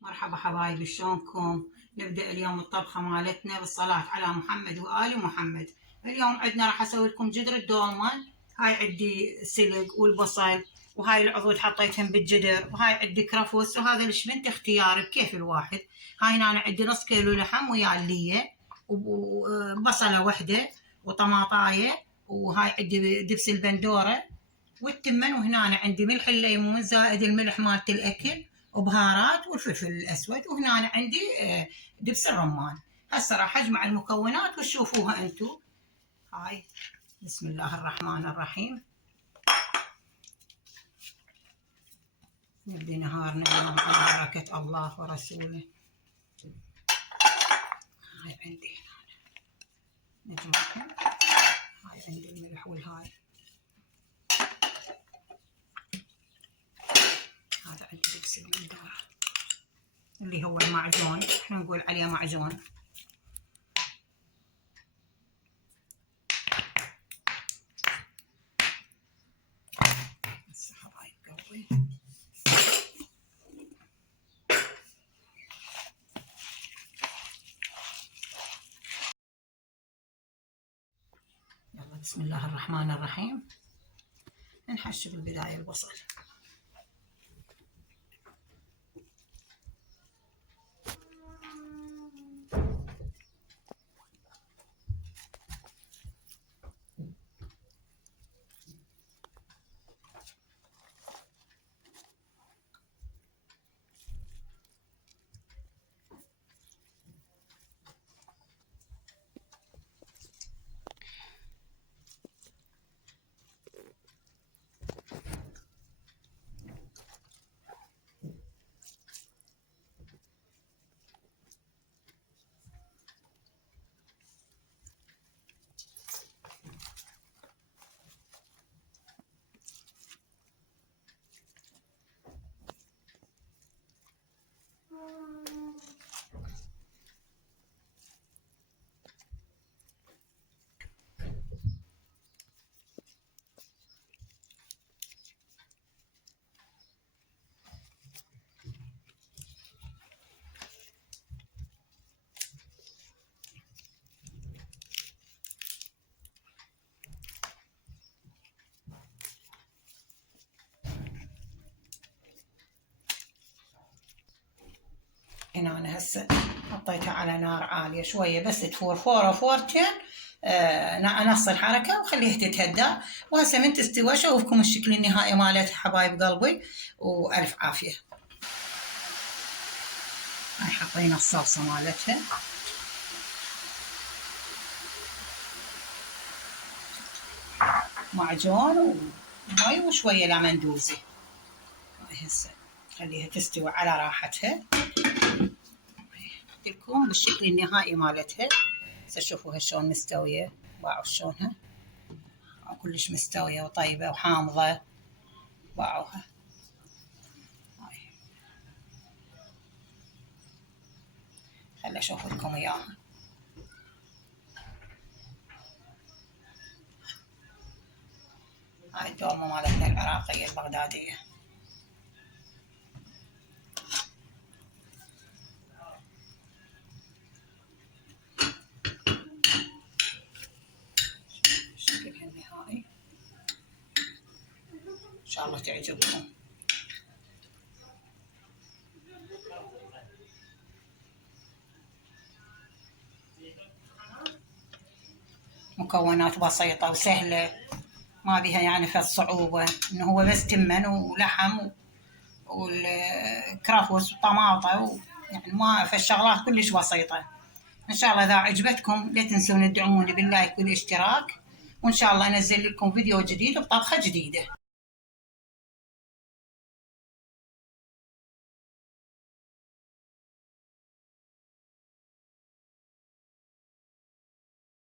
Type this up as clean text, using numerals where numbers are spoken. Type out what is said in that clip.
مرحبا حبايبي، شلونكم؟ نبدأ اليوم الطبخة مالتنا بالصلاة على محمد وآل محمد. اليوم عندنا راح أسوي لكم جدر الدولمة. هاي عندي سلق والبصل، وهاي العضود حطيتهم بالجدر، وهاي عندي كرفس، وهذا الشبنت اختياري بكيف الواحد. هاي هنا أنا عندي نص كيلو لحم ويا اللية، وبصلة وحدة، وطماطاية، وهاي عندي دبس البندورة والتمن، وهنا أنا عندي ملح الليمون زائد الملح مالت الأكل وبهارات والفلفل الأسود، وهنا أنا عندي دبس الرمان. هسه راح أجمع المكونات وتشوفوها أنتو. هاي بسم الله الرحمن الرحيم. نبدي نهارنا اليوم على بركة الله ورسوله. هاي عندي نجمعهم. هاي عندي الملح والهاي. هذا عندي دبس البندورة اللي هو المعجون، احنا نقول عليه معجون. هسه حبايب قلبي يلا بسم الله الرحمن الرحيم. نحشي بالبداية البصل. هنا أنا هسه حطيتها على نار عالية شوية بس تفور فورة فورتين. نص الحركة وخليها تتهدى. وهسه من تستوى أشوفكم الشكل النهائي مالتها حبايب قلبي، وألف عافية. هاي حطينا الصلصة مالتها، معجون ومي وشوية ليمون دوزي. هاي هسه خليها تستوي على راحتها لكم بالشكل النهائي مالتها. هسه شوفوها شلون مستوية، باعوا شلونها كلش مستوية وطيبة وحامضة، باعوها. هاي خلي اشوف لكم اياها. هاي الدولمة مالتنا العراقية البغدادية. شكلها النهائي ان شاء الله تعجبكم. مكونات بسيطة وسهلة، ما بها يعني في الصعوبة، انه هو بس تمن ولحم والكرفس وطماطة يعني ما في الشغلات كلش بسيطة. ان شاء الله اذا عجبتكم لا تنسون تدعموني باللايك والاشتراك، وان شاء الله انزل لكم فيديو جديد بطبخة جديدة.